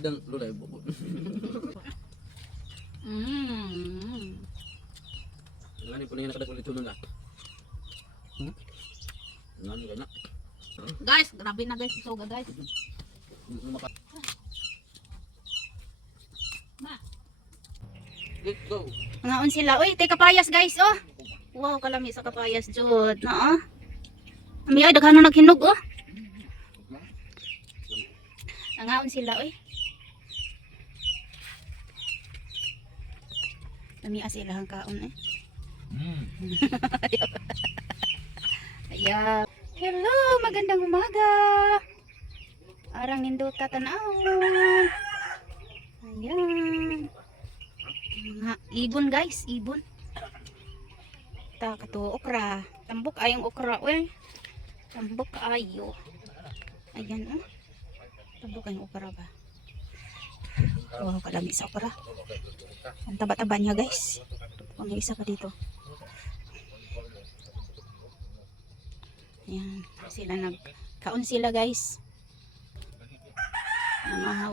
gidang lulay buko. Ngani po niya nakadagol ito na. Ngani gana. Guys, grabe na guys, soga guys. Ma. Let's go. Ngaon sila. Uy, tay kapayas guys, oh. Wow, kalami sa kapayas jud, na. Ami ay daghano naghinog, oh. Ngaon sila, uy. Lami sila ang kaon, eh. Ayan. Hello, magandang umaga. Arang nindot tatanawon. Ayan. Mga ibon guys, ibon. Ta kato okra. Tambok ayong okra, we. Tambok ayo. Ayan, oh. Tambok ayong okra ba? Wow, kalami sa okra. Ang taba-taba niya guys. Kung isa pa dito. Ayan, sila nagkaon sila guys. Namahaw.